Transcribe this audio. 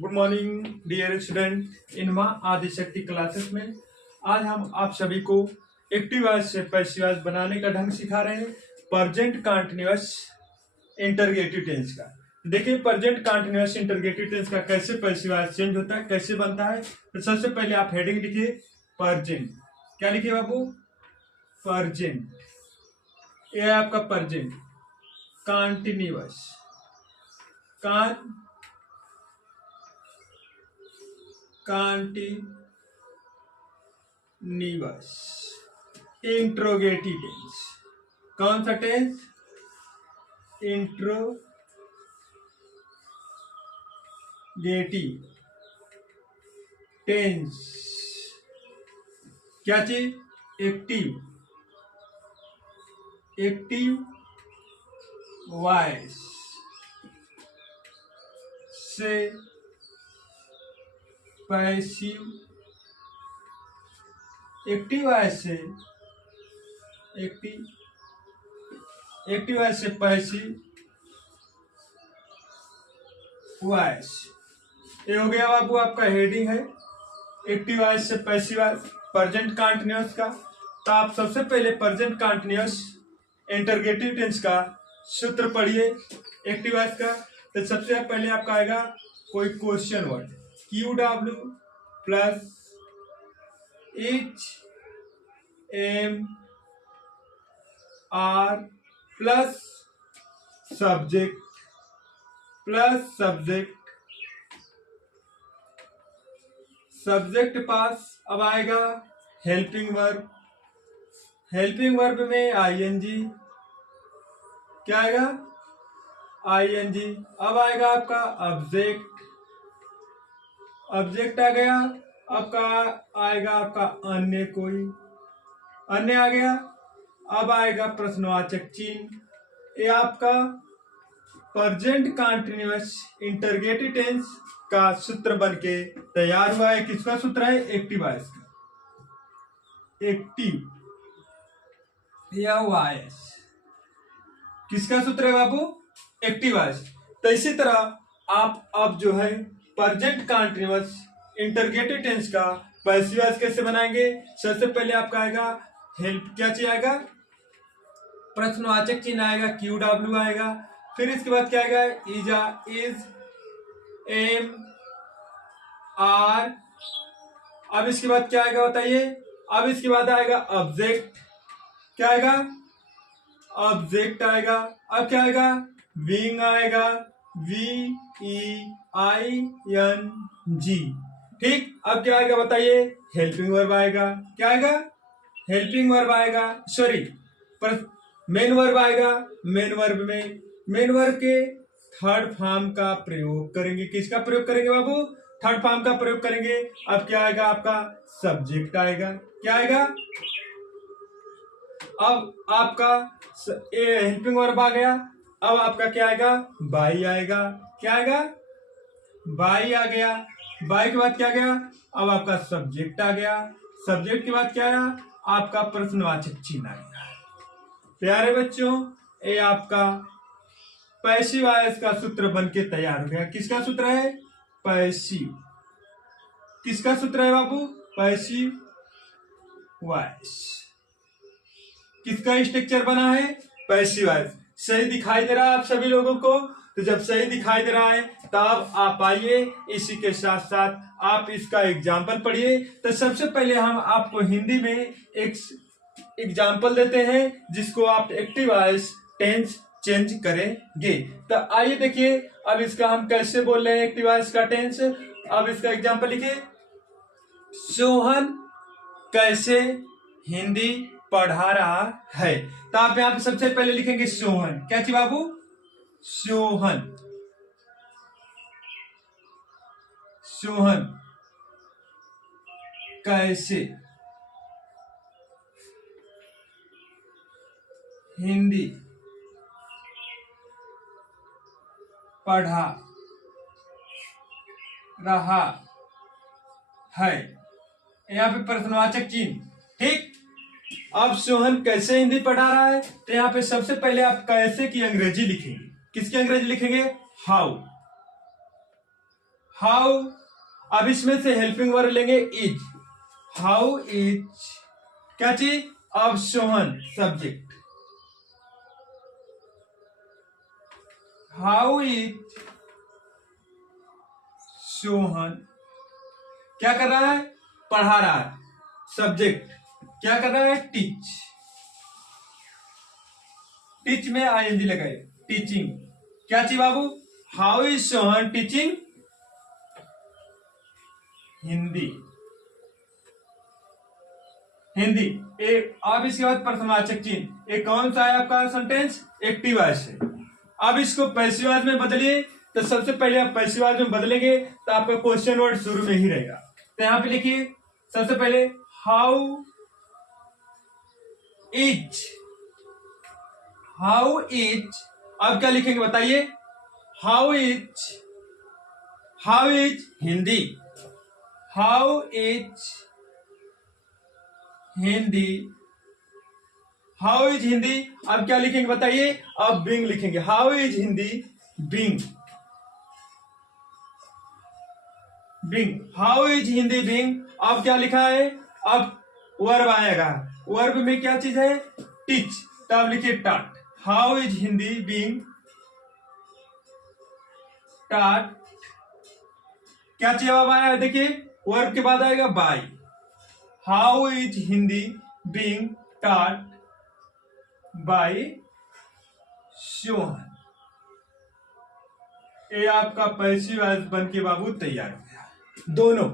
Good morning dear student. In Maa Adishakti classes में आज हम आप सभी को एक्टिव वॉइस से पैसिव वॉइस बनाने का ढंग सिखा रहे हैं प्रेजेंट कंटीन्यूअस इंटरगेटिव टेंस का। देखिए प्रेजेंट कंटीन्यूअस इंटरगेटिव टेंस का कैसे पैसिव वॉइस चेंज होता है, कैसे बनता है। तो सबसे पहले आप हेडिंग लिखिए प्रेजेंट। क्या लिखिए बाबू? प्रेजेंट। ये है आपका present continuous continuous interrogative tense. कौन सा टेंस? Interrogative tense. क्या चीज? एक्टिव वॉइस से पैसिव, एक्टिव वॉइस से पैसिव वॉइस। ये हो गया बाबू आपका हेडिंग है एक्टिव वॉइस से पैसिव वॉइस प्रेजेंट कंटीन्यूअस का। तो आप सबसे पहले प्रेजेंट कंटीन्यूअस इंटरगेटिव टेंस का सूत्र पढ़िए एक्टिव वॉइस का। तो सबसे पहले आपका आएगा कोई question word QW plus HMR plus subject पास। अब आएगा हेल्पिंग वर्ब में ING। क्या आएगा? ING। अब आएगा आपका ऑब्जेक्ट आ गया। आपका आएगा आपका अन्य आ गया। अब आएगा प्रश्नवाचक चिन्ह। ये आपका प्रेजेंट कंटीन्यूअस इंटरगेटिव टेंस का सूत्र बनके तैयार हुआ है। किसका सूत्र है? एक्टिव वॉइस का। एक्टिव या वॉइस किसका सूत्र है बाबू? Active voice. तो इसी तरह आप अब जो है प्रेजेंट कंटीन्यूअस इंटरगेटिव टेंस का पैसिव वॉइस कैसे बनाएंगे? सबसे पहले आपका आएगा हेल्प। क्या चीज आएगा? प्रश्नवाचक चिन्ह आएगा QW आएगा। फिर इसके बाद क्या आएगा? Is am are. अब इसके बाद क्या आएगा बताइए? अब इसके बाद आएगा ऑब्जेक्ट। क्या आएगा? ऑब्जेक्ट आएगा। अब क्या आएगा? विंग आएगा VEING। ठीक। अब क्या आएगा बताइए? हेल्पिंग वर्ब आएगा। क्या आएगा? हेल्पिंग वर्ब आएगा। सॉरी, मेन वर्ब आएगा। मेन वर्ब के थर्ड फॉर्म का प्रयोग करेंगे। किसका प्रयोग करेंगे बाबू? थर्ड फॉर्म का प्रयोग करेंगे। अब क्या आएगा? आपका सब्जेक्ट आएगा। क्या आएगा? अब आपका हेल्पिंग वर्ब आ गया। अब आपका क्या आएगा? बाई आएगा। क्या आएगा? बाई आ गया। बाई के बाद क्या गया? अब आपका सब्जेक्ट आ गया। सब्जेक्ट के बाद क्या आया? आपका प्रश्नवाचक चिन्ह आ गया। प्यारे बच्चों, ये आपका पैसिव वॉइस का सूत्र बनके तैयार हो गया। किसका सूत्र है? पैसिव। किसका सूत्र है बाबू? Passive voice. किसका स्ट्रक्चर बना है? Passive voice. सही दिखाई दे रहा है आप सभी लोगों को? तो जब सही दिखाई दे रहा है तब आप आइए, इसी के साथ साथ आप इसका एग्जाम्पल पढ़िए। तो सबसे पहले हम आपको हिंदी में एक एग्जाम्पल देते हैं जिसको आप एक्टिव वॉइस टेंस चेंज करेंगे। तो आइए देखिए अब इसका हम कैसे बोल रहे हैं एक्टिव वॉइस का टेंस। अब इसका एग्जाम्पल लिखिए। सोहन कैसे हिंदी पढ़ा रहा है। तो आप यहां पे सबसे पहले लिखेंगे सोहन। क्या चीज बाबू? सोहन कैसे हिंदी पढ़ा रहा है। यहाँ पे प्रश्नवाचक चिन्ह। ठीक। अब सोहन कैसे हिंदी पढ़ा रहा है, तो यहाँ पे सबसे पहले आप कैसे की अंग्रेजी लिखेंगे। किसकी अंग्रेजी लिखेंगे? हाउ। हाउ, अब इसमें से हेल्पिंग वर्ब लेंगे इज। हाउ इज क्या चीज? अब Sohan subject. How is Sohan क्या कर रहा है? पढ़ा रहा है। सब्जेक्ट क्या कर रहा है? टीच। टीच में आईएनजी लगाए। टीचिंग क्या चीज बाबू? How is Sohan teaching Hindi. Hindi. अब इसके बाद प्रश्नवाचक चिन्ह। एक कौन सा है आपका सेंटेंस? एक्टिव वॉइस है। अब इसको पैसिव वॉइस में बदलिए। तो सबसे पहले आप पैसिव वॉइस में बदलेंगे तो आपका क्वेश्चन वर्ड शुरू में ही रहेगा। तो यहां पे लिखिए सबसे पहले हाउ इज। हाउ इज अब क्या लिखेंगे बताइए? How is. How is Hindi. How is Hindi. How is Hindi. अब क्या लिखेंगे बताइए? अब बिंग लिखेंगे। How is Hindi being. Being. How is Hindi being. अब क्या लिखा है? अब वर्ब आएगा। वर्ब में क्या चीज है? टीच। तब लिखिए टाट। हाउ इज हिंदी बिंग टाट। क्या चीज अब आया? देखिए वर्ब के बाद आएगा by. How is Hindi being taught by Sohan. ये आपका पैसिव वॉइस बन के बाबू तैयार हो गया। दोनों